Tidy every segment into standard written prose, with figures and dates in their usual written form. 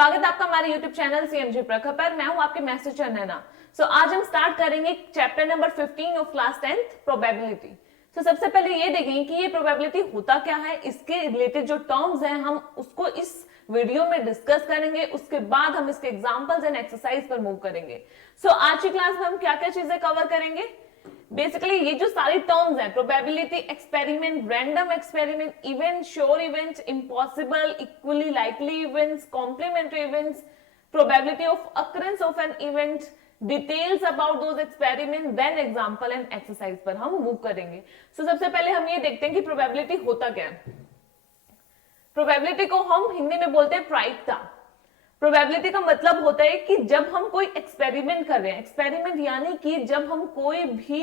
स्वागत है आपका हमारे YouTube चैनल CMG प्रखर पर। मैं हूं आपके मैथ्स टीचर नैना। आज हम स्टार्ट करेंगे chapter number 15 of class 10th probability. सबसे पहले ये देखेंगे कि ये प्रोबेबिलिटी होता क्या है, इसके रिलेटेड जो टर्म्स हैं हम उसको इस वीडियो में डिस्कस करेंगे। उसके बाद हम इसके एग्जांपल्स एंड एक्सरसाइज पर मूव करेंगे। आज की क्लास में हम क्या क्या चीजें कवर करेंगे। बेसिकली ये जो सारी टर्म्स हैं, probability, experiment, random experiment, event, sure events, impossible, equally likely events, complementary events, probability of occurrence of an event, details about those experiment, then example and exercise पर हम मूव करेंगे। सबसे पहले हम ये देखते हैं कि प्रोबेबिलिटी होता क्या है। प्रोबेबिलिटी को हम हिंदी में बोलते हैं प्रायिकता। प्रोबेबिलिटी का मतलब होता है कि जब हम कोई एक्सपेरिमेंट कर रहे हैं, एक्सपेरिमेंट यानी कि जब हम कोई भी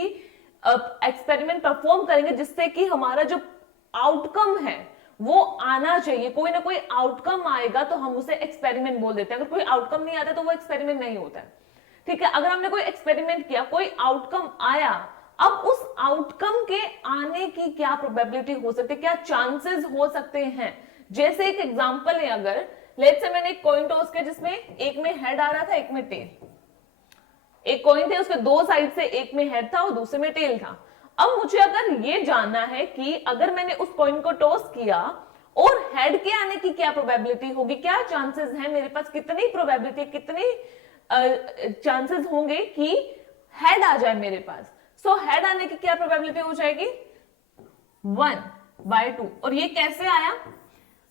एक्सपेरिमेंट परफॉर्म करेंगे जिससे कि हमारा जो आउटकम है वो आना चाहिए, कोई ना कोई आउटकम आएगा तो हम उसे एक्सपेरिमेंट बोल देते हैं। अगर कोई आउटकम नहीं आता तो वो एक्सपेरिमेंट नहीं होता है। ठीक है, अगर हमने कोई एक्सपेरिमेंट किया, कोई आउटकम आया, अब उस आउटकम के आने की क्या प्रोबेबिलिटी हो सकती है, क्या चांसेस हो सकते हैं। जैसे एक एग्जांपल है, अगर लेट्स से मैंने एक कॉइन टॉस किया जिसमें एक में हेड आ रहा था, एक में टेल। एक कॉइन थे, उसके दो साइड से, एक में हेड था और दूसरे में टेल था। अब मुझे अगर ये जानना है कि अगर मैंने उस कॉइन को टॉस किया और हेड के आने की क्या प्रोबेबिलिटी होगी, क्या चांसेस हैं मेरे पास, कितनी प्रोबेबिलिटी, कितनी चांसेस होंगे कि हेड आ जाए मेरे पास। हेड आने की क्या प्रोबेबिलिटी हो जाएगी, 1/2। और ये कैसे आया,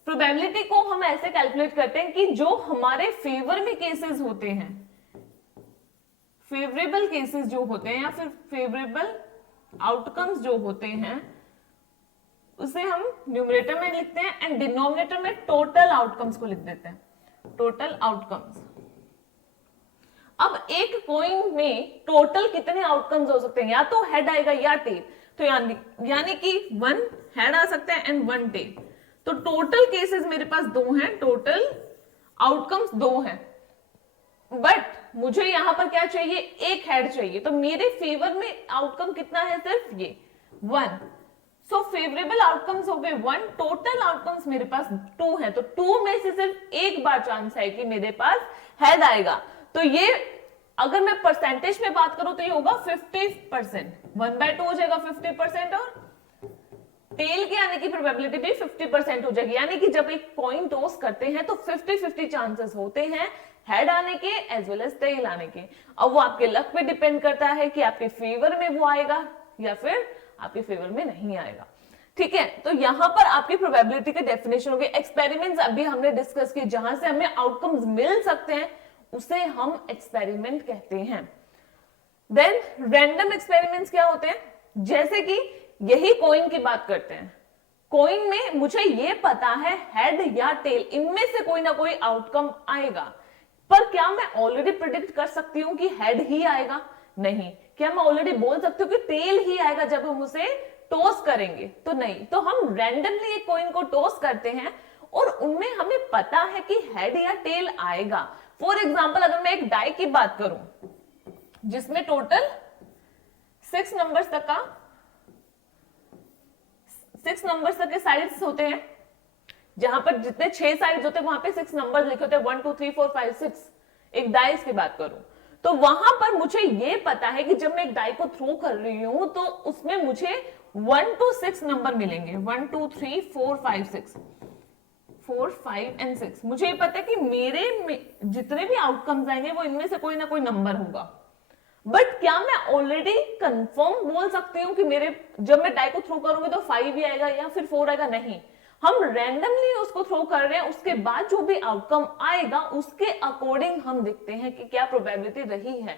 प्रोबेबिलिटी को हम ऐसे कैलकुलेट करते हैं कि जो हमारे फेवर में केसेस होते हैं, फेवरेबल केसेस जो होते हैं या फिर फेवरेबल आउटकम्स जो होते हैं, उसे हम न्यूमरेटर में लिखते हैं एंड डिनोमिनेटर में टोटल आउटकम्स को लिख देते हैं, टोटल आउटकम्स। अब एक कॉइन में टोटल कितने आउटकम्स हो सकते हैं, या तो हेड आएगा या टेल। तो यानी कि 1 हेड आ सकता है एंड 1 टेल। तो टोटल केसेस मेरे पास 2 हैं, टोटल आउटकम्स 2 हैं, बट मुझे यहां पर क्या चाहिए, एक हेड चाहिए। तो मेरे फेवर में आउटकम कितना है, सिर्फ ये 1। फेवरेबल आउटकम्स हो गए 1, टोटल आउटकम्स मेरे पास 2 है। तो 2 में से सिर्फ एक बार चांस है कि मेरे पास हेड आएगा। तो ये अगर मैं परसेंटेज में बात करूं तो ये होगा 50%, 1/2 हो जाएगा 50%, और टेल के आने की प्रोबेबिलिटी भी 50% हो जाएगी। यानी कि जब एक कॉइन टॉस करते हैं तो 50-50 चांसेस होते हैं हेड आने के एज वेल एज टेल आने के। अब वो आपके लक पे डिपेंड करता है कि आपके फेवर में वो आएगा या फिर आपके फेवर में नहीं आएगा। ठीक है, तो यहां पर आपकी प्रोबेबिलिटी के डेफिनेशन हो गए। एक्सपेरिमेंट्स अभी हमने डिस्कस किए, जहां से हमें आउटकम्स मिल सकते हैं उसे हम एक्सपेरिमेंट कहते हैं। देन रैंडम एक्सपेरिमेंट्स क्या होते हैं, जैसे कि यही कॉइन की बात करते हैं। कॉइन में मुझे ये पता है हेड या टेल, इनमें से कोई ना कोई आउटकम आएगा, पर क्या मैं ऑलरेडी प्रिडिक्ट कर सकती हूं कि हेड ही आएगा, नहीं। क्या मैं ऑलरेडी बोल सकती हूँ कि टेल ही आएगा जब हम उसे टॉस करेंगे, तो नहीं। तो हम रैंडमली एक कॉइन को टॉस करते हैं और उनमें हमें पता है कि हेड या टेल आएगा। फॉर एग्जाम्पल, अगर मैं एक डाई की बात करूं जिसमें टोटल 6 नंबर्स तक के साइड्स होते हैं, जहां पर जितने 6 साइड्स होते हैं वहां पे 6 नंबर लिखे होते हैं, 1 2 3 4 5 6। एक डाइस की बात करूं तो वहां पर मुझे ये पता है कि जब मैं एक डाई को थ्रो कर रही हूं तो उसमें मुझे 1 to 6 नंबर मिलेंगे, 1 2 3 4 5 6, 4 5 एंड 6। मुझे ये पता है कि मेरे में जितने भी आउटकम्स आएंगे वो इनमें से कोई ना कोई नंबर होगा। बट क्या मैं ऑलरेडी कंफर्म बोल सकती हूँ कि मेरे जब मैं डाई को थ्रो करूंगी तो 5 ही आएगा या फिर 4 आएगा, नहीं। हम रैंडमली उसको थ्रो कर रहे हैं, उसके बाद जो भी आउटकम आएगा उसके अकॉर्डिंग हम देखते हैं कि क्या प्रोबेबिलिटी रही है।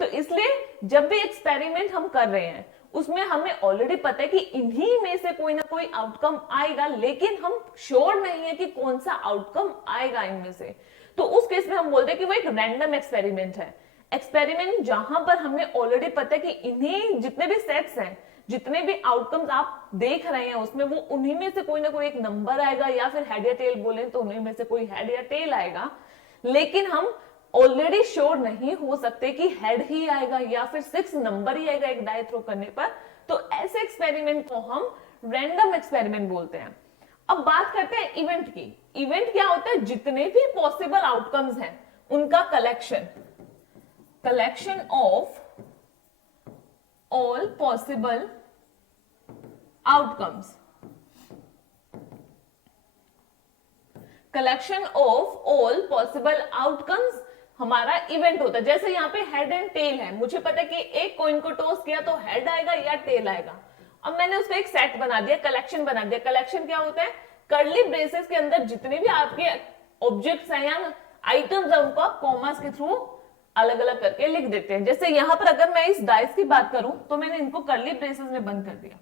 तो इसलिए जब भी एक्सपेरिमेंट हम कर रहे हैं उसमें हमें ऑलरेडी पता है कि इन्हीं में से कोई ना कोई आउटकम आएगा, लेकिन हम श्योर नहीं है कि कौन सा आउटकम आएगा इनमें से। तो उस केस में हम बोलते हैं कि वो एक रैंडम एक्सपेरिमेंट है। एक्सपेरिमेंट जहां पर हमें ऑलरेडी पता है कि इन्हीं जितने भी सेट्स हैं, जितने भी आउटकम्स आप देख रहे हैं उसमें वो उन्हीं में से कोई ना कोई एक नंबर आएगा, या फिर हेड या टेल बोले तो उन्हीं में से कोई हेड या टेल आएगा। लेकिन हम ऑलरेडी श्योर नहीं हो सकते कि हेड ही आएगा या फिर 6 नंबर ही आएगा एक डाई थ्रो करने पर। तो ऐसे एक्सपेरिमेंट को हम रैंडम एक्सपेरिमेंट बोलते हैं। अब बात करते हैं इवेंट की। इवेंट क्या होता है? जितने भी पॉसिबल आउटकम्स हैं उनका collection of all possible outcomes, collection of all possible outcomes हमारा इवेंट होता है। जैसे यहाँ पे हेड एंड टेल है, मुझे पता है कि एक कॉइन को टॉस किया तो हेड आएगा या टेल आएगा। अब मैंने उसका एक सेट बना दिया, कलेक्शन बना दिया। कलेक्शन क्या होता है? कर्ली ब्रेसेस के अंदर जितने भी आपके ऑब्जेक्ट्स हैं या आइटम्स है उनको आप कॉमास के थ्रू अलग अलग करके लिख देते हैं। जैसे यहां पर अगर मैं इस डाइस की बात करूं तो मैंने इनको कर्ली ब्रेसेस में बंद कर दिया,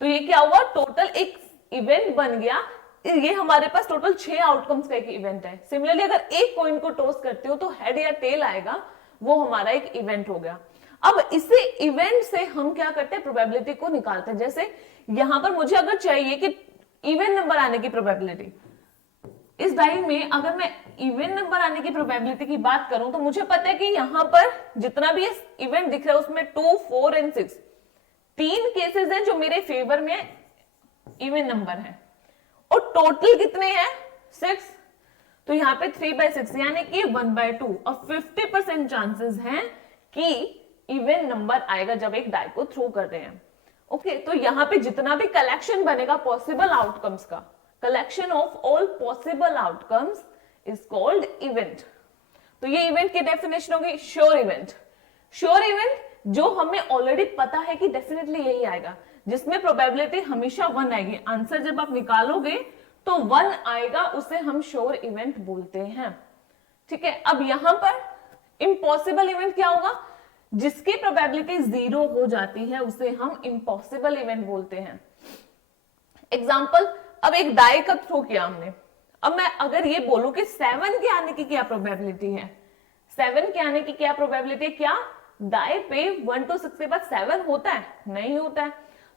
तो ये क्या हुआ? टोटल एक इवेंट बन गया। ये हमारे पास टोटल 6 आउटकम्स का एक इवेंट है। सिमिलरली अगर एक कॉइन को टॉस करते हो तो हेड या टेल आएगा, वो हमारा एक इवेंट हो गया। अब इसे इवेंट से हम क्या करते हैं? प्रोबेबिलिटी को निकालते हैं। जैसे यहां पर मुझे अगर चाहिए कि इवन नंबर आने की प्रोबेबिलिटी, इस डाई में अगर मैं इवन नंबर आने की प्रोबेबिलिटी की बात करूं तो मुझे पता है कि यहां पर जितना भी इवेंट दिख रहा है उसमें 2, 4 एंड 6 3 केसेस हैं जो मेरे फेवर में इवन नंबर है, और टोटल कितने हैं? 6। तो यहाँ पे 3/6 यानी कि 1/2। अब 50% चांसेस हैं कि इवन नंबर आएगा जब एक डाई को थ्रो कर रहे हैं। ओके, तो यहाँ पे जितना भी कलेक्शन बनेगा पॉसिबल आउटकम्स का, collection of all possible outcomes is called event. तो ये इवेंट की डेफिनेशन होगी श्योर इवेंट। श्योर इवेंट जो हमें ऑलरेडी पता है कि डेफिनेटली यही आएगा, जिसमें प्रोबेबिलिटी हमेशा 1 आएगी। आंसर जब आप निकालोगे तो 1 आएगा, उसे हम श्योर इवेंट बोलते हैं। ठीक है, अब यहां पर इम्पॉसिबल इवेंट क्या होगा? जिसकी प्रोबेबिलिटी 0 हो जाती है उसे हम इम्पॉसिबल इवेंट बोलते हैं। एग्जाम्पल, अब एक डाई का थ्रो किया हमने, अब मैं अगर ये बोलूं कि 7 के आने की क्या प्रोबेबिलिटी है? 7 के आने की क्या प्रोबेबिलिटी है? क्या डाई पे 1 to 6 के बाद 7 होता है? नहीं होता है।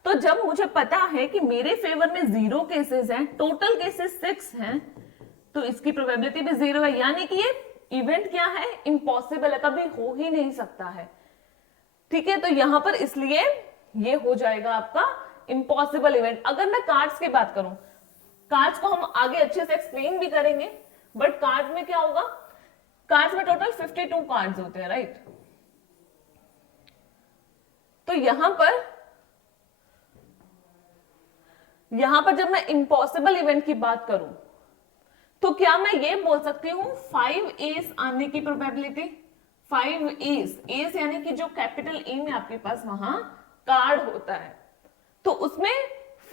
तो जब मुझे पता है कि मेरे फेवर में 0 केसेस हैं, टोटल केसेस 6 हैं, तो इसकी प्रोबेबिलिटी भी 0 है, यानी कि ये इवेंट क्या है? इम्पॉसिबल है, कभी हो ही नहीं सकता है। ठीक है, तो यहां पर इसलिए ये हो जाएगा आपका इम्पॉसिबल इवेंट। अगर मैं कार्ड्स की बात करूं, कार्ड्स को हम आगे अच्छे से एक्सप्लेन भी करेंगे, बट कार्ड में क्या होगा? कार्ड्स में टोटल 52 कार्ड्स होते हैं, राइट? तो यहां पर जब मैं इम्पॉसिबल इवेंट की बात करूं तो क्या मैं ये बोल सकती हूं 5 एस आने की प्रोबेबिलिटी? 5 एस, एस यानी कि जो कैपिटल ए में आपके पास वहां कार्ड होता है, तो उसमें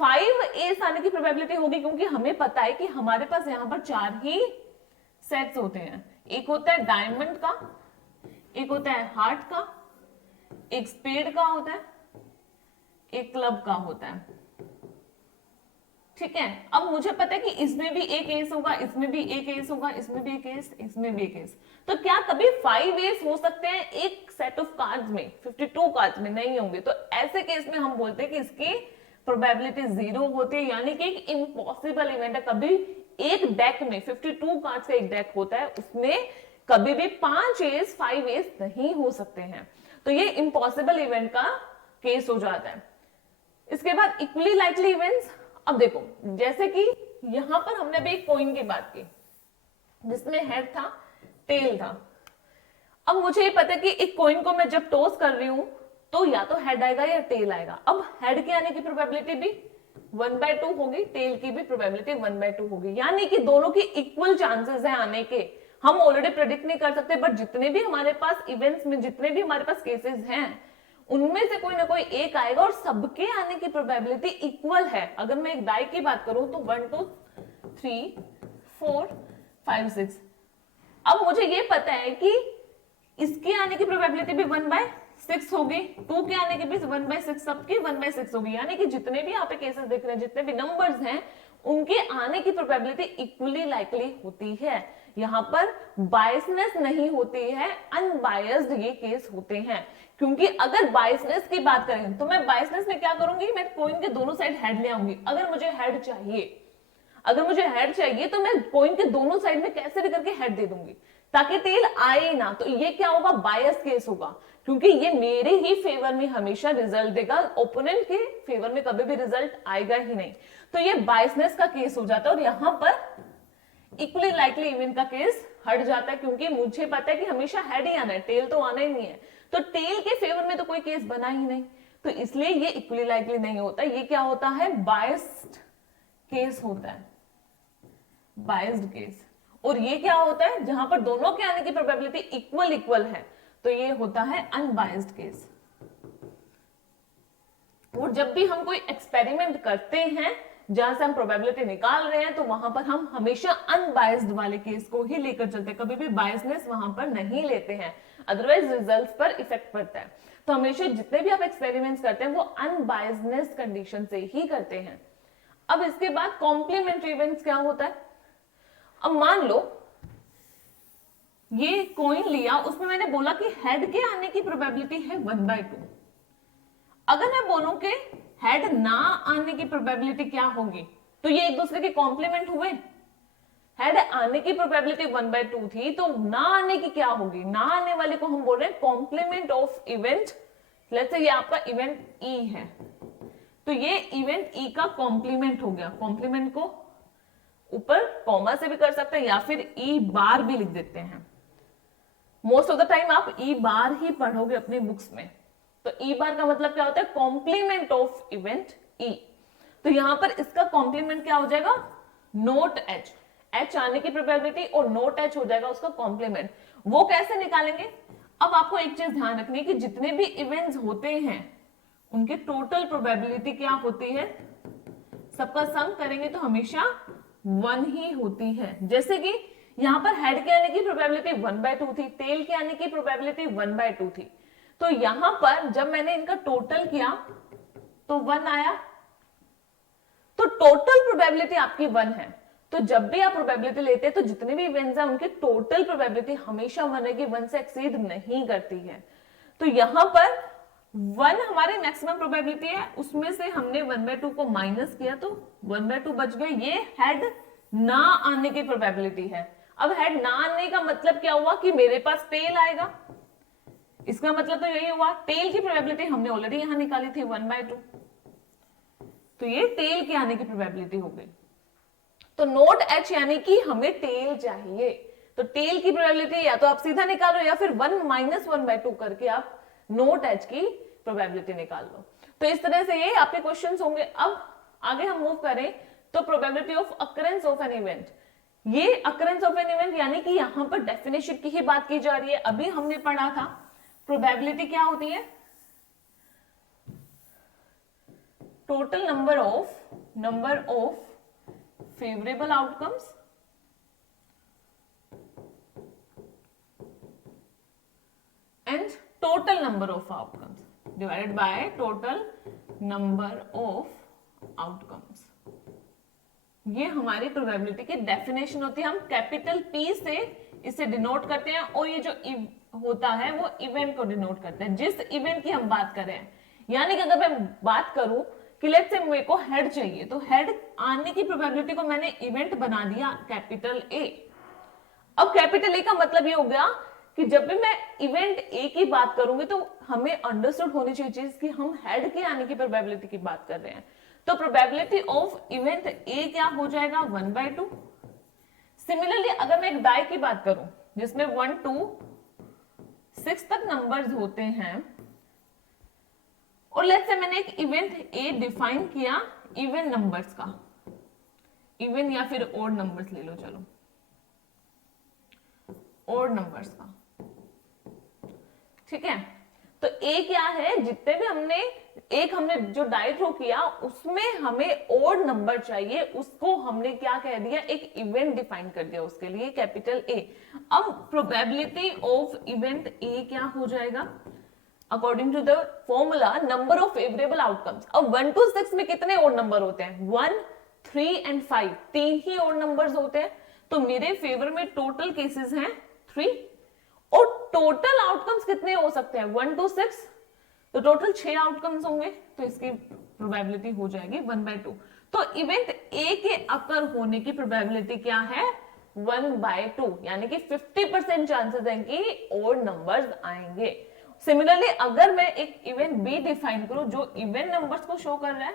5 एस आने की प्रोबेबिलिटी होगी, क्योंकि हमें पता है कि हमारे पास यहां पर 4 ही सेट्स होते हैं। एक होता है डायमंड का, एक होता है हार्ट का, एक स्पेड का होता है, एक क्लब का होता है। ठीक है, अब मुझे पता है कि इसमें भी एक एस होगा, इसमें भी एक एस होगा, इसमें भी एक एस, इसमें भी एक एस। तो क्या कभी 5 एस हो सकते हैं एक सेट ऑफ कार्ड्स में? 52 कार्ड्स में नहीं होंगे। तो ऐसे केस में हम बोलते हैं कि इसकी प्रोबेबिलिटी 0 होती है, यानी कि एक इम्पॉसिबल इवेंट है। कभी एक डेक में 52 कार्ड्स का एक डेक होता है, उसमें कभी भी 5 एस 5 एस नहीं हो सकते हैं। तो ये इम्पॉसिबल इवेंट का केस हो जाता है। इसके बाद इक्वली लाइकली इवेंट्स। अब देखो, जैसे कि यहां पर हमने अभी एक कॉइन की बात की जिसमें हेड था, टेल था। अब मुझे ये पता है कि एक कॉइन को मैं जब टॉस कर रही हूं तो या तो हेड आएगा या टेल आएगा। अब हेड के आने की प्रोबेबिलिटी भी 1/2 होगी, टेल की भी प्रोबेबिलिटी 1/2 होगी, यानी कि दोनों की इक्वल चांसेस है आने के। हम ऑलरेडी प्रेडिक्ट नहीं कर सकते, बट जितने भी हमारे पास इवेंट्स में जितने भी हमारे पास केसेस हैं उनमें से कोई ना कोई एक आएगा, और सबके आने की प्रोबेबिलिटी इक्वल है। अगर मैं एक डाई की बात करूं तो 1 2 3 4 5 6। अब मुझे ये पता है कि इसके आने की प्रोबेबिलिटी भी 1/6 होगी, 2 के आने की भी 1/6, सबकी 1/6 होगी, यानी कि जितने भी यहाँ पे केसेस दिख रहे हैं, जितने भी नंबर्स हैं, उनके आने की प्रोबेबिलिटी इक्वली लाइकली होती है। यहां पर बायसनेस नहीं होती है, अनबायस्ड ये केस होते हैं। क्योंकि अगर बायसनेस की बात करें तो मैं बायसनेस में क्या करूंगी? मैं कॉइन के दोनों साइड हेड ले आऊंगी। अगर मुझे हेड चाहिए तो मैं कॉइन के दोनों साइड में कैसे भी करके हेड दे दूंगी ताकि टेल आए ना। तो ये क्या होगा? बायस केस होगा। क्योंकि ये मेरे ही फेवर में हमेशा रिजल्ट देगा, ओपोनेंट के फेवर में कभी भी रिजल्ट आएगा ही नहीं। तो ये बायसनेस का केस हो जाता है, और यहां पर इक्वली लाइकली इवेंट का केस हट जाता है, क्योंकि मुझे पता है कि हमेशा हेड ही आना है, टेल तो आना ही नहीं है। तो टेल के फेवर में तो कोई केस बना ही नहीं, तो इसलिए ये इक्वली लाइकली नहीं होता, ये क्या होता है, बायस्ड केस होता है, बायस्ड केस। और ये क्या होता है, जहां पर दोनों के आने की प्रोबेबिलिटी इक्वल इक्वल है, तो ये होता है अनबायस्ड केस। और जब भी हम कोई एक्सपेरिमेंट करते हैं जहां से हम प्रोबेबिलिटी निकाल रहे हैं, तो वहां पर हम हमेशा अनबायस्ड वाले केस को ही लेकर चलते हैं, कभी भी बायसनेस वहां पर नहीं लेते हैं, अदरवाइज रिजल्ट्स पर इफेक्ट पड़ता है। तो हमेशा जितने भी आप एक्सपेरिमेंट्स करते हैं वो अनबायसनेस कंडीशन से ही करते हैं। अब इसके बाद कॉम्प्लीमेंट्री इवेंट्स क्या होता है। अब मान लो ये कॉइन लिया, उसमें मैंने बोला कि हेड के आने की प्रोबेबिलिटी है 1/2। अगर मैं बोलूं कि हेड ना आने की प्रोबेबिलिटी क्या होगी, तो ये एक दूसरे के कॉम्प्लीमेंट हुए। हेड आने की प्रोबेबिलिटी 1/2 थी, तो ना आने की क्या होगी, ना आने वाले को हम बोल रहे हैं complement of event. Let's say ये आपका इवेंट ई है, तो ये इवेंट ई का कॉम्प्लीमेंट हो गया। कॉम्प्लीमेंट को ऊपर कॉमा से भी कर सकते हैं या फिर ई बार भी लिख देते हैं। मोस्ट ऑफ द टाइम आप ई बार ही पढ़ोगे अपनी बुक्स में। तो ई बार का मतलब क्या होता है, कॉम्प्लीमेंट ऑफ इवेंट ई। तो यहां पर इसका कॉम्प्लीमेंट क्या हो जाएगा, नोट एच। एच आने की प्रोबेबिलिटी और नोट एच हो जाएगा उसका कॉम्प्लीमेंट। वो कैसे निकालेंगे, अब आपको एक चीज ध्यान रखनी है कि जितने भी इवेंट्स होते हैं उनके टोटल प्रोबेबिलिटी क्या होती है, सबका सम करेंगे तो हमेशा 1 ही होती है। जैसे कि यहां पर हेड के आने की प्रोबेबिलिटी 1/2 थी, टेल के आने की प्रोबेबिलिटी 1/2 थी। तो यहां पर जब मैंने इनका टोटल किया तो 1 आया, तो टोटल प्रोबेबिलिटी आपकी 1 है। तो जब भी आप प्रोबेबिलिटी लेते हैं तो जितने भी इवेंट्स हैं उनकी टोटल प्रोबेबिलिटी हमेशा 1 है कि 1 से एक्सीड नहीं करती है। तो यहां पर 1 हमारी मैक्सिमम प्रोबेबिलिटी है, उसमें से हमने 1/2 को माइनस किया तो 1/2 बच गए। ये हेड ना आने की प्रोबेबिलिटी है। अब हेड ना आने का मतलब क्या हुआ कि मेरे पास टेल आएगा, इसका मतलब तो यही हुआ, टेल की प्रोबेबिलिटी हमने ऑलरेडी यहां निकाली थी 1/2, तो ये टेल के आने की प्रोबेबिलिटी हो गई। तो नोट एच यानी कि हमें टेल चाहिए, तो टेल की प्रोबेबिलिटी या तो आप सीधा निकालो या फिर 1 - 1/2 करके आप नोट एच की प्रोबेबिलिटी निकाल लो। तो इस तरह से ये आपके क्वेश्चंस होंगे। अब आगे हम मूव करें तो probability of occurrence of an event. ये अकरेंस ऑफ एन इवेंट यानी कि यहां पर डेफिनेशन की ही बात की जा रही है। अभी हमने पढ़ा था प्रोबेबिलिटी क्या होती है, total number of favourable outcomes and total number of outcomes divided by total number of outcomes. ये हमारी प्रोबेबिलिटी की डेफिनेशन होती है। हम कैपिटल पी से इसे डिनोट करते हैं, और ये जो होता है वो इवेंट को डिनोट करते हैं, जिस इवेंट की हम बात कर रहे हैं। यानी कि अगर मैं बात करूं कि लेट्स से मेरे को हेड चाहिए, तो हेड आने की प्रोबेबिलिटी को मैंने इवेंट बना दिया कैपिटल ए। अब कैपिटल ए का मतलब ये हो गया कि जब भी मैं इवेंट ए की बात करूंगी तो हमें अंडरस्टूड होनी चाहिए चीज कि हम हेड के आने की प्रोबेबिलिटी की बात कर रहे हैं। तो प्रोबेबिलिटी ऑफ इवेंट ए क्या हो जाएगा, 1/2। सिमिलरली अगर मैं एक डाई की बात करूं जिसमें 1 to 6 तक नंबर्स होते हैं, और लेट्स से मैंने एक इवेंट ए डिफाइन किया इवन नंबर्स का, इवन या फिर ओड नंबर्स ले लो, चलो ओड नंबर्स का, ठीक है। तो ए क्या है, जितने भी हमने जो डाई थ्रो किया उसमें हमें ओड नंबर चाहिए, उसको हमने क्या कह दिया, एक इवेंट डिफाइन कर दिया उसके लिए कैपिटल ए। अब प्रोबेबिलिटी ऑफ इवेंट ए क्या हो जाएगा, according to the formula number of favourable outcomes. अब 1 to 6 में कितने ओड नंबर होते हैं, 1, 3 एंड 5, 3 ही ओड नंबर्स होते हैं। तो मेरे फेवर में टोटल केसेस हैं 3, और टोटल आउटकम्स कितने हो सकते हैं, 1 to 6, तो टोटल 6 आउटकम्स होंगे, तो इसकी प्रोबेबिलिटी हो जाएगी 1/2। तो इवेंट ए के अकर होने की प्रोबेबिलिटी क्या है, 1/2, यानी कि 50% चांसेस हैं कि ओड नंबर्स आएंगे। सिमिलरली अगर मैं एक इवेंट बी डिफाइन करूं जो इवन नंबर्स को शो कर रहा है,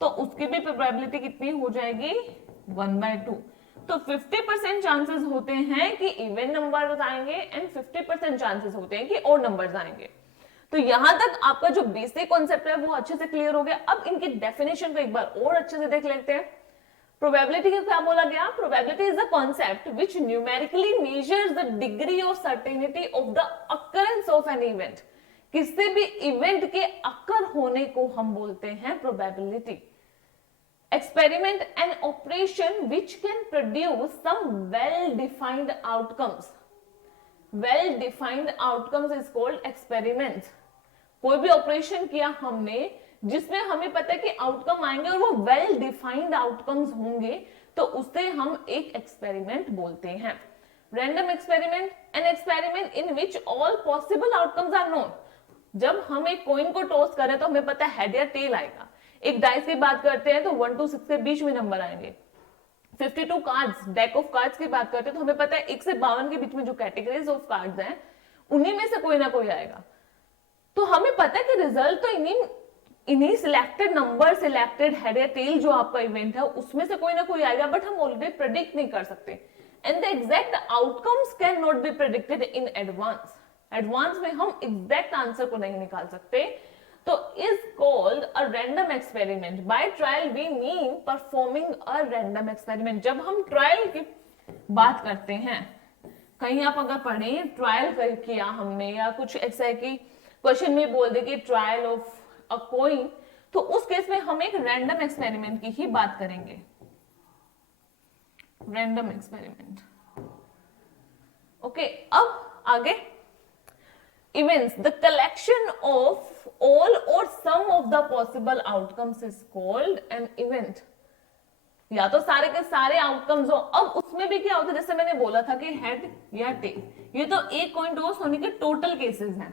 तो उसकी भी प्रोबेबिलिटी कितनी हो जाएगी 1/2। तो 50% चांसेस होते हैं कि इवन नंबर्स आएंगे एंड 50% चांसेस होते हैं कि ओड नंबर्स आएंगे। तो यहां तक आपका जो बेसिक कॉन्सेप्ट है वो अच्छे से क्लियर हो गया। अब इनकी डेफिनेशन को एक बार और अच्छे से देख लेते हैं। प्रोबेबिलिटी का क्या बोला गया? Probability is a concept which numerically measures the degree of certainty of the occurrence of an event. किसी भी इवेंट के अकर होने को हम बोलते हैं probability. Experiment and operation which can produce some well defined outcomes. Well defined outcomes is called experiments. कोई भी ऑपरेशन किया हमने जिसमें हमें पता है कि आउटकम आएंगे और वो वेल डिफाइंड आउटकम्स होंगे, तो उसे हम एक एक्सपेरिमेंट बोलते हैं। Random experiment, an experiment in which all possible outcomes are known. जब हम एक कॉइन को टॉस करें तो हमें पता है हेड या टेल आएगा। एक डाइस की बात करते हैं तो 1 to 6 के बीच में नंबर आएंगे। 52 कार्ड्स, डेक ऑफ कार्ड्स की बात करते हैं तो हमें पता है 1 से 52 के बीच में जो कैटेगरीज ऑफ कार्ड्स हैं उन्हीं में से कोई ना कोई आएगा। तो हमें पता है कि रिजल्ट तो इन्हीं सिलेक्टेड नंबर, सिलेक्टेड हेड या टेल जो आपका इवेंट है उसमें से कोई ना कोई आएगा, बट हम ऑलरेडी प्रेडिक्ट नहीं कर सकते। And the exact outcomes can not be predicted in advance. Advance में हम एग्जैक्ट आंसर को नहीं निकाल सकते। तो is called a random experiment. By trial we mean performing a random experiment. जब हम ट्रायल की बात करते हैं, कहीं आप अगर पढ़े ट्रायल किया हमने या कुछ ऐसा है कि क्वेश्चन में बोल दे कि ट्रायल ऑफ अ कॉइन, तो उस केस में हम एक रैंडम एक्सपेरिमेंट की ही बात करेंगे। Random experiment. ओके, अब आगे events, the collection of all or some of the possible outcomes is called an event। या तो सारे के सारे आउटकम्स हो। अब उसमें भी क्या होता है, जैसे मैंने बोला था कि हेड या टेल, ये तो एक कॉइन टॉस होने के टोटल केसेस हैं।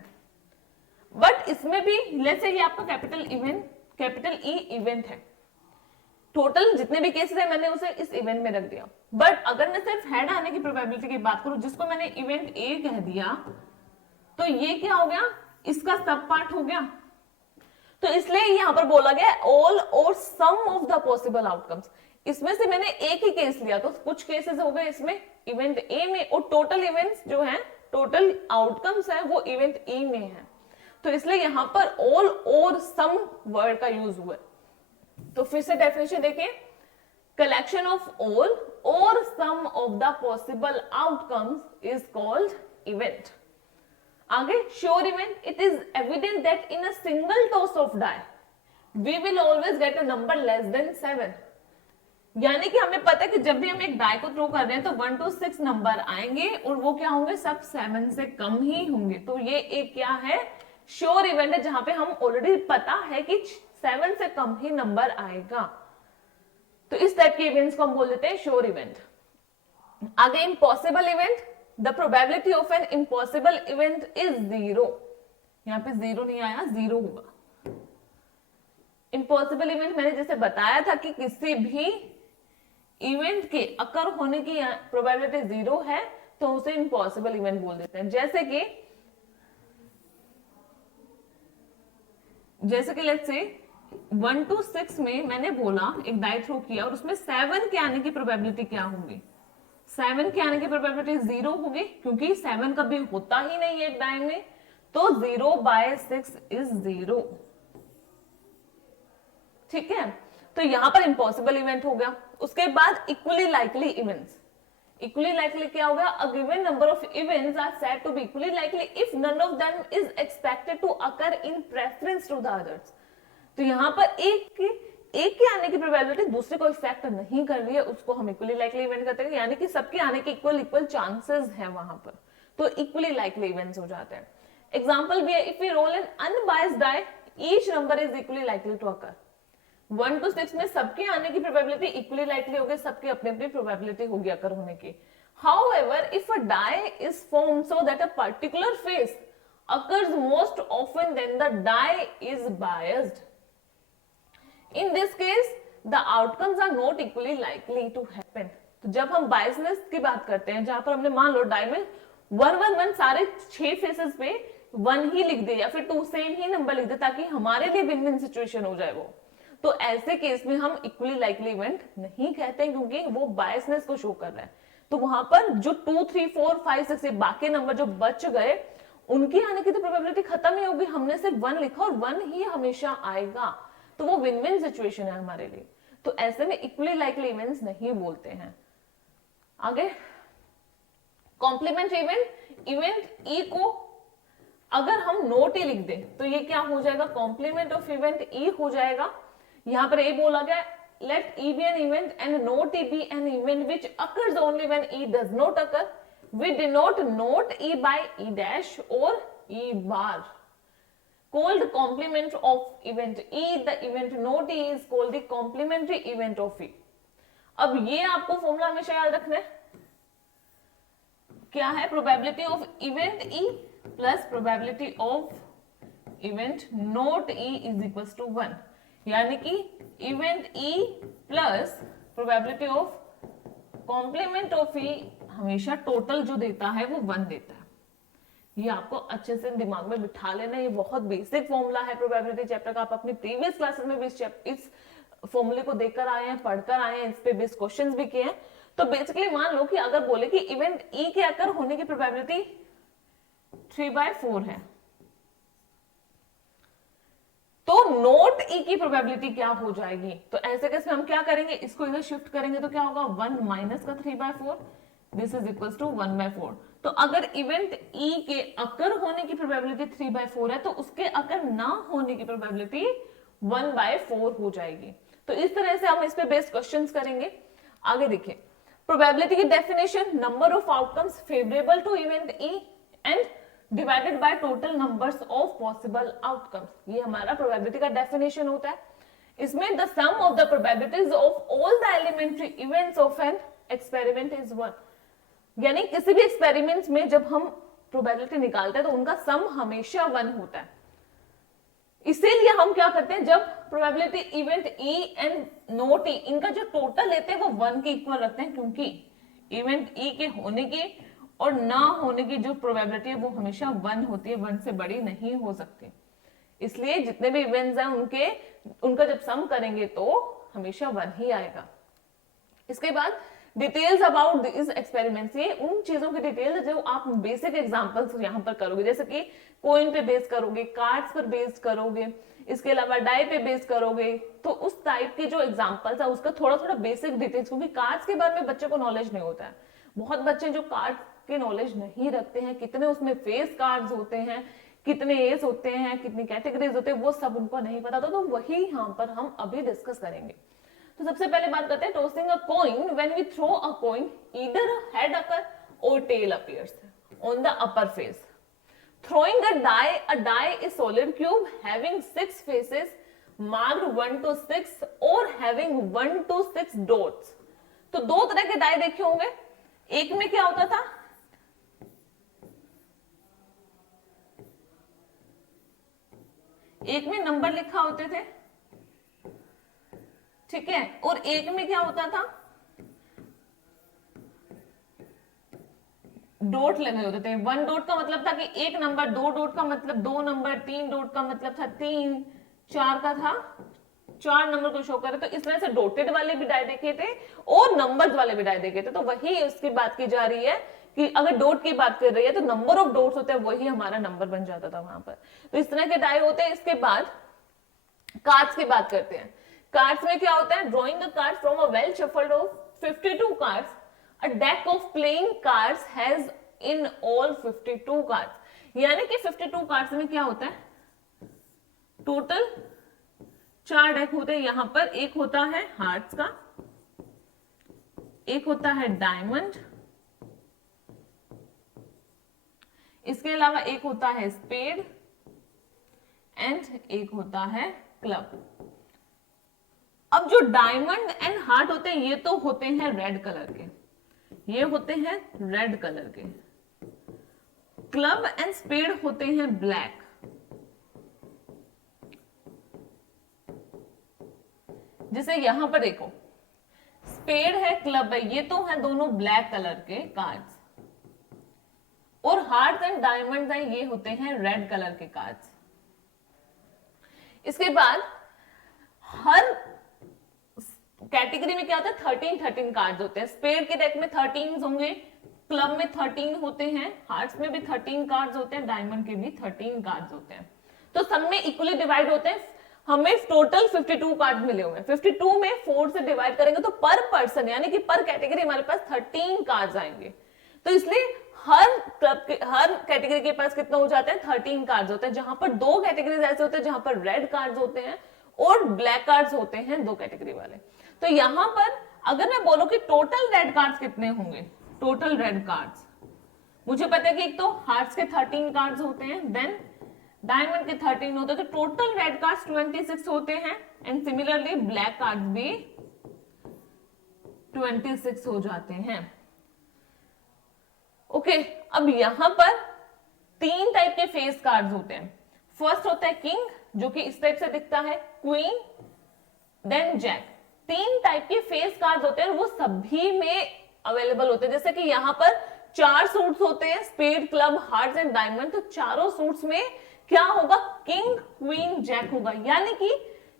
बट इसमें भी लेट्स से ये आपका कैपिटल ई इवेंट है। टोटल जितने भी केसेस है मैंने उसे इस इवेंट में रख दिया। बट अगर मैं सिर्फ हेड आने की प्रोबेबिलिटी की बात करूं, जिसको मैंने इवेंट ए कह दिया, तो ये क्या हो गया, इसका सब पार्ट हो गया। तो इसलिए यहां पर बोला गया ऑल और some of the possible outcomes. इसमें से मैंने एक ही केस लिया, तो कुछ केसेस हो गए इसमें इवेंट ए में, और टोटल इवेंट्स जो हैं, टोटल आउटकम्स हैं वो इवेंट ए में है। तो इसलिए यहां पर ऑल और सम वर्ड का यूज हुआ है। तो फिर से डेफिनेशन देखिए, कलेक्शन ऑफ ऑल और some of the possible outcomes is called event. आगे, sure event, it is evident that in a single toss of die we will always get a number less than 7। यानी कि हमें पता है कि जब भी हम एक डाई को थ्रो कर रहे हैं तो 1 to 6 नंबर आएंगे और वो क्या होंगे, सब 7 से कम ही होंगे। तो ये एक क्या है, श्योर इवेंट है, जहां पे हम ऑलरेडी पता है कि 7 से कम ही नंबर आएगा। तो इस टाइप के इवेंट्स को हम बोल देते हैं श्योर इवेंट। आगे, impossible event, the probability of N impossible event is 0। यहां पे 0 नहीं आया, 0 होगा। इम्पॉसिबल इवेंट मैंने जैसे बताया था कि किसी भी इवेंट के अकर होने की प्रोबेबिलिटी 0 है तो उसे इम्पॉसिबल इवेंट बोल देते हैं। जैसे कि लेट्स से 1 to 6 में मैंने बोला एक डाई थ्रो किया और उसमें 7 के आने की प्रोबेबिलिटी क्या होगी, 7 के आने की प्रोबेबिलिटी 0 होगी, क्योंकि 7 कभी होता ही नहीं है एक डाई में। तो 0/6 इज 0। ठीक है, तो यहां पर इम्पॉसिबल इवेंट हो गया। उसके बाद equally likely events. Equally likely क्या होगा, a given number of events are said to be equally likely if none of them is expected to occur in preference to the others. तो यहां पर एक के आने की प्रोबेबिलिटी दूसरे को इफेक्ट नहीं कर रही है, उसको हम इक्वली लाइकली इवेंट कहते हैं। यानी कि सबके आने के इक्वल चांसेस है वहां पर, तो इक्वली लाइकली इवेंट्स हो जाते हैं। एग्जांपल भी है, if we roll an unbiased die each number is equally likely to occur. 1 to 6 में सबके आने की प्रोबेबिलिटी इक्वली लाइकली होगी, सबकी अपनी अपनी प्रोबेबिलिटी होगी अकर होने की। However, if a die is formed so that a particular face occurs most often then the die is biased. In this case, the outcomes are not equally likely to happen. तो जब हम biasness की बात करते हैं, जहां पर हमने मान लो डाई में 1 1 1 सारे 6 फेसेस पे वन ही लिख दे या फिर टू सेम ही नंबर लिख दे ताकि हमारे लिए विन विन सिचुएशन हो जाए वो, तो ऐसे केस में हम इक्वली लाइकली इवेंट नहीं कहते क्योंकि वो बायसनेस को शो कर रहा है। तो वहां पर जो 2, 3, 4, 5, 6 बाकी नंबर जो बच गए उनकी आने की तो प्रोबेबिलिटी खत्म ही होगी। हमने सिर्फ वन लिखा और वन ही हमेशा आएगा, तो वो विन विन सिचुएशन है हमारे लिए। तो ऐसे में इक्वली लाइकली इवेंट्स नहीं बोलते हैं। आगे कॉम्प्लीमेंट्री इवेंट, इवेंट ई को अगर हम नोट ई लिख दें तो ये क्या हो जाएगा, कॉम्प्लीमेंट ऑफ इवेंट ई हो जाएगा। यहां पर ए बोला गया let E be an event and not E be an event which occurs only when E does not occur. We denote not E by E dash or E bar. Called complement of event E. The event not E is called the complementary event of E. अब ये आपको formula हमेशा याद रखना है, क्या है, probability of event E plus probability of event not E is equal to 1, यानी कि event E plus probability of complement of E हमेशा टोटल जो देता है वो 1 देता है। ये आपको अच्छे से दिमाग में बिठा लेना, ये बहुत बेसिक फॉर्मूला है प्रोबेबिलिटी चैप्टर का। आप अपनी प्रीवियस क्लासेस में भी इस फॉर्मूले को देखकर आए हैं, पढ़कर आए हैं, इस पे बेस्ड क्वेश्चंस भी किए हैं। तो बेसिकली मान लो कि अगर बोले कि इवेंट E के अकर होने की प्रोबेबिलिटी 3/4 है, तो नोट E की प्रोबेबिलिटी क्या हो जाएगी, तो ऐसे केस में हम क्या करेंगे, इसको इधर शिफ्ट करेंगे तो क्या होगा 1 माइनस का 3/4, दिस इज इक्वल टू 1/4। तो अगर इवेंट E के अकर होने की प्रोबेबिलिटी 3/4 है तो उसके अकर ना होने की प्रोबेबिलिटी 1/4 हो जाएगी। तो इस तरह से हम इस पे बेस्ड क्वेश्चंस करेंगे। आगे देखिए, प्रोबेबिलिटी की definition, number of outcomes favourable to event E and divided by total numbers of possible outcomes. ये हमारा प्रोबेबिलिटी का डेफिनेशन होता है। इसमें the sum of the probabilities of all the elementary events of an experiment is 1, यानी किसी भी experiments में जब हम प्रोबेबिलिटी निकालते हैं तो उनका सम हमेशा 1 होता है। इसीलिए हम क्या करते हैं, जब probability event E and not E इनका जो टोटल लेते हैं वो 1 के इक्वल रखते हैं, क्योंकि इवेंट E के होने की और ना होने की जो प्रोबेबिलिटी है वो हमेशा 1 होती है, 1 से बड़ी नहीं हो सकती। इसलिए जितने भी इवेंट्स हैं उनका जब सम करेंगे तो हमेशा 1 ही आएगा। इसके बाद डिटेल्स अबाउट दिस एक्सपेरिमेंट्स, ये उन चीजों की डिटेल्स जो आप बेसिक एग्जांपल्स यहां पर करोगे, जैसे कि कोइन पे बेस करोगे, कार्ड्स पर बेस करोगे, इसके अलावा डाई पे बेस करोगे, तो उस टाइप के जो एग्जांपल्स है उसका थोड़ा थोड़ा बेसिक डिटेल्स, क्योंकि कार्ड्स के बारे में बच्चे को नॉलेज नहीं होता है। बहुत बच्चे जो कार्ड्स के नॉलेज नहीं रखते हैं, कितने उसमें फेस कार्ड्स होते हैं, कितने एज होते हैं, कितनी कैटेगरीज होते हैं, वो सब उनको नहीं पता। तो वही यहाँ पर हम अभी डिस्कस करेंगे। तो सबसे पहले बात करते हैं tossing a coin. When we throw a coin either a head occur और tail appears on the upper face. Throwing a die is solid cube having 6 faces marked 1 to 6 or having 1 to 6 dots। तो दो तरह के die देखे होंगे। एक में क्या होता था, एक में नंबर लिखा होते थे, ठीक है, और एक में क्या होता था, डॉट लगे होते थे। 1 डॉट का मतलब था कि एक नंबर, 2 डॉट का मतलब 2 नंबर, 3 डॉट का मतलब था 3, 4 का था 4 नंबर को शो करे। तो इस तरह से डॉटेड वाले भी डाई देखे थे और नंबर्स वाले भी डाई देखे थे। तो वही उसकी बात की जा रही है कि अगर डॉट की बात कर रही है तो नंबर ऑफ डॉट्स होते हैं, वही हमारा नंबर बन जाता था वहां पर। तो इस तरह के डाई होते हैं। इसके बाद कार्ड्स की बात करते हैं। कार्ड्स में क्या होता है, drawing the card from a well shuffled of 52 cards, a deck of playing cards has in all 52 cards, यानी कि 52 कार्ड्स में क्या होता है, टोटल 4 डेक होते हैं। यहां पर एक होता है हार्ट्स का, एक होता है डायमंड, इसके अलावा एक होता है स्पेड एंड एक होता है क्लब। अब जो डायमंड एंड हार्ट होते हैं ये तो होते हैं रेड कलर के, ये होते हैं रेड कलर के। क्लब एंड स्पेड होते हैं ब्लैक। जैसे यहां पर देखो, स्पेड है, क्लब है, ये तो है दोनों ब्लैक कलर के कार्ड्स, और हार्ट्स एंड डायमंड्स हैं ये होते हैं रेड कलर के कार्ड्स। इसके बाद हर कैटेगरी में क्या होता है 13 कार्ड्स होते हैं। स्पेड के डेक में 13 होंगे, क्लब में 13 होते हैं, हार्ट्स में भी 13 कार्ड्स होते हैं, डायमंड के भी 13 कार्ड्स होते हैं। तो सब में इक्वली डिवाइड होते हैं। हमें टोटल 52 कार्ड मिले हुए हैं। 52 में 4 से डिवाइड करेंगे तो पर पर्सन यानी कि पर कैटेगरी हमारे पास 13 कार्ड्स आएंगे। तो इसलिए हर क्लब के हर कैटेगरी के पास कितना हो जाता है 13 कार्ड्स होते हैं, जहां पर दो कैटेगरीज ऐसे होते हैं जहां पर रेड कार्ड्स होते हैं और ब्लैक कार्ड्स होते हैं, दो कैटेगरी वाले। तो यहां पर अगर मैं बोलूं कि टोटल रेड कार्ड्स कितने होंगे, टोटल रेड कार्ड्स मुझे पता है कि एक तो हार्ट्स के 13 कार्ड्स होते हैं, देन डायमंड के 13 होते हैं, तो टोटल रेड कार्ड्स 26 होते हैं एंड सिमिलरली ब्लैक कार्ड्स भी 26 हो जाते हैं। ओके, अब यहां पर 3 टाइप के फेस कार्ड्स होते हैं। फर्स्ट होता है किंग जो कि इस टाइप से दिखता है, क्वीन, देन जैक। 3 टाइप के फेस कार्ड्स होते हैं और वो सभी में अवेलेबल होते हैं। जैसे कि यहां पर 4 सूट्स होते हैं, spade, club, hearts and diamond. तो चारों सूट्स में क्या होगा, किंग, क्वीन, जैक होगा। यानी कि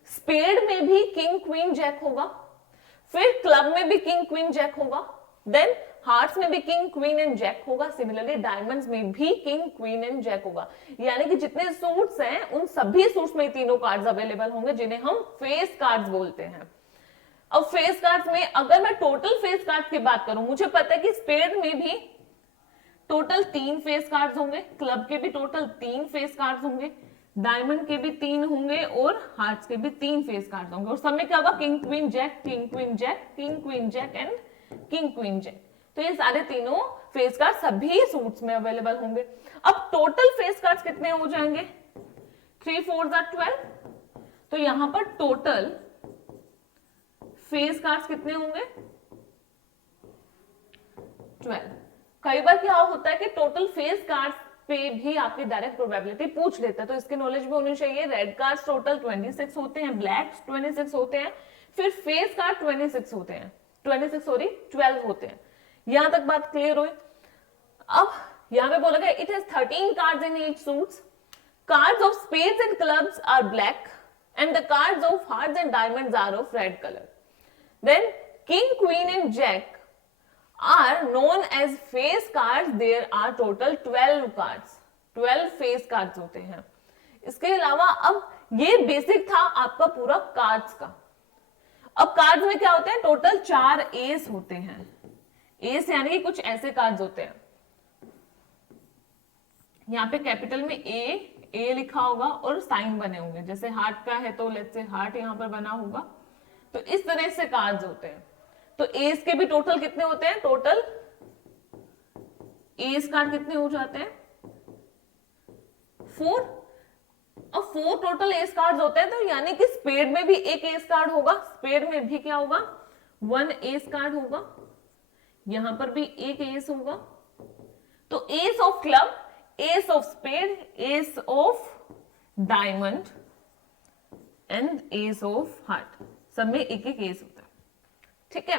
स्पेड में भी किंग, क्वीन, जैक होगा, फिर क्लब में भी किंग, क्वीन, जैक होगा, देन हार्ट्स में भी किंग, क्वीन एंड जैक होगा, सिमिलरली डायमंड्स में भी किंग, क्वीन एंड जैक होगा। यानी कि जितने सूट्स हैं उन सभी सूट्स में तीनों कार्ड्स अवेलेबल होंगे जिन्हें हम फेस कार्ड्स बोलते हैं। अब फेस कार्ड्स में अगर मैं टोटल फेस कार्ड्स की बात करूं, मुझे पता है कि स्पेड में भी टोटल 3 फेस कार्ड्स होंगे, क्लब के भी टोटल 3 फेस कार्ड्स होंगे, डायमंड के भी 3 होंगे और हार्ट्स के भी 3 फेस कार्ड्स होंगे। और सब में क्या होगा, king, queen, jack, king, queen, jack, king, queen, jack and king, queen, jack. तो ये सारे तीनों फेस कार्ड सभी सूट्स में अवेलेबल होंगे। अब टोटल फेस कार्ड्स कितने हो जाएंगे, 3 4 12। तो यहां पर टोटल फेस कार्ड्स कितने होंगे, 12। कई बार क्या होता है कि टोटल फेस कार्ड्स पे भी आपकी डायरेक्ट प्रोबेबिलिटी पूछ लेता है, तो इसके नॉलेज भी होनी चाहिए। रेड कार्ड्स टोटल 26 होते हैं, ब्लैक 26 होते हैं, फिर फेस कार्ड 26 होते हैं, 12 होते हैं। यहां तक बात क्लियर हुई। अब यहां पे बोला गया it has 13 cards in each suits, cards of spades and clubs are black and the cards of hearts and diamonds are of red colour. Then king, queen and jack are known as face cards. There are total 12 cards, 12 face cards होते हैं। इसके अलावा अब ये basic था आपका पूरा cards का। अब कार्ड्स में क्या होते हैं, टोटल 4 एस होते हैं। एस यानी कि कुछ ऐसे कार्ड्स होते हैं, यहाँ पे कैपिटल में ए लिखा होगा और साइन बने होंगे। जैसे हार्ट का है तो लेट्स से हार्ट यहाँ पर बना होगा। तो इस तरह से कार्ड्स होते हैं। तो एस के भी टोटल कितने होते हैं, टोटल एस कार्ड कितने हो जाते हैं, 4। अब 4 टोटल एस कार्ड होते हैं, तो यानी कि स्पेड में भी एक एस कार्ड होगा, स्पेड में भी क्या होगा 1 एस कार्ड होगा, यहां पर भी एक एस होगा। तो ace of club, ace of spade, ace of diamond and ace of heart, सब में एक एक एस होता है। ठीक है,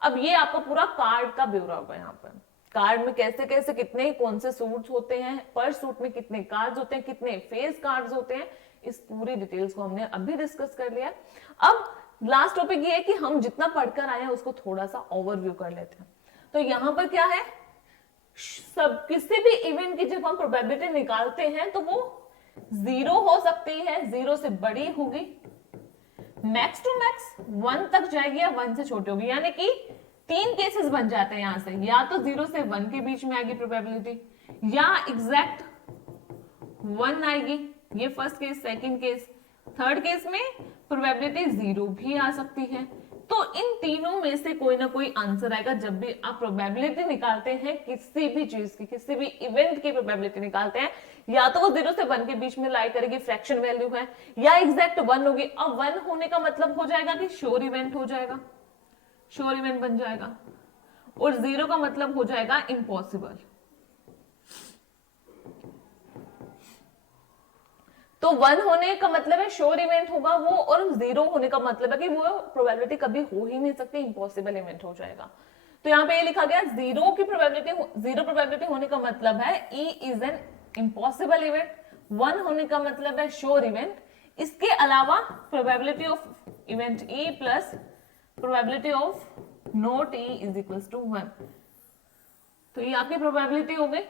अब ये आपका पूरा कार्ड का ब्यौरा होगा। यहाँ पर कार्ड में कैसे कैसे कितने कौन से सूट्स होते हैं, पर सूट में कितने कार्ड्स होते हैं, कितने फेस कार्ड्स होते हैं, इस पूरी डिटेल्स को हमने अभी डिस्कस कर लिया। अब लास्ट टॉपिक ये है कि हम जितना पढ़कर आए हैं उसको थोड़ा सा ओवरव्यू कर लेते हैं। तो यहां पर क्या है, सब किसी भी इवेंट की जब हम प्रोबेबिलिटी निकालते हैं तो वो 0 हो सकती है, 0 से बड़ी होगी, मैक्स टू मैक्स 1 तक जाएगी या 1 से छोटी होगी। यानी कि 3 केसेस बन जाते हैं यहां से, या तो 0 से 1 के बीच में आएगी प्रोबेबिलिटी, या एग्जैक्ट 1 आएगी, ये first case. Second case, third case में प्रोबेबिलिटी 0 भी आ सकती है। तो इन तीनों में से कोई ना कोई आंसर आएगा जब भी आप प्रोबेबिलिटी निकालते हैं किसी भी चीज की, किसी भी इवेंट की प्रोबेबिलिटी निकालते हैं, या तो वो 0 से 1 के बीच में लाई करेगी, फ्रैक्शन वैल्यू है, या एग्जैक्ट 1 होगी। अब 1 होने का मतलब हो जाएगा कि श्योर इवेंट हो जाएगा, श्योर इवेंट बन जाएगा, और 0 का मतलब हो जाएगा इम्पॉसिबल। तो 1 होने का मतलब है श्योर इवेंट होगा वो, और 0 होने का मतलब है कि वो प्रोबेबिलिटी कभी हो ही नहीं सकती, इम्पॉसिबल इवेंट हो जाएगा। तो यहाँ पे ये लिखा गया जीरो प्रोबेबिलिटी होने का मतलब है E is an impossible event, 1 होने का मतलब है श्योर इवेंट, इसके अलावा probability of event E plus probability of not E is equals to 1। तो ये आपकी प्रोबेबिलिटी हो गई।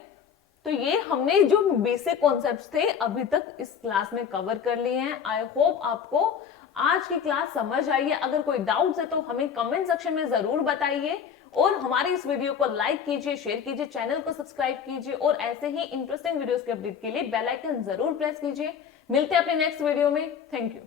तो ये हमने जो बेसिक कॉन्सेप्ट्स थे अभी तक इस क्लास में कवर कर लिए हैं। आई होप आपको आज की क्लास समझ आई है। अगर कोई डाउट्स है तो हमें कमेंट सेक्शन में जरूर बताइए और हमारे इस वीडियो को लाइक कीजिए, शेयर कीजिए, चैनल को सब्सक्राइब कीजिए और ऐसे ही इंटरेस्टिंग वीडियोस के अपडेट के लिए बेल आइकन जरूर प्रेस कीजिए। मिलते हैं अपने नेक्स्ट वीडियो में। Thank you.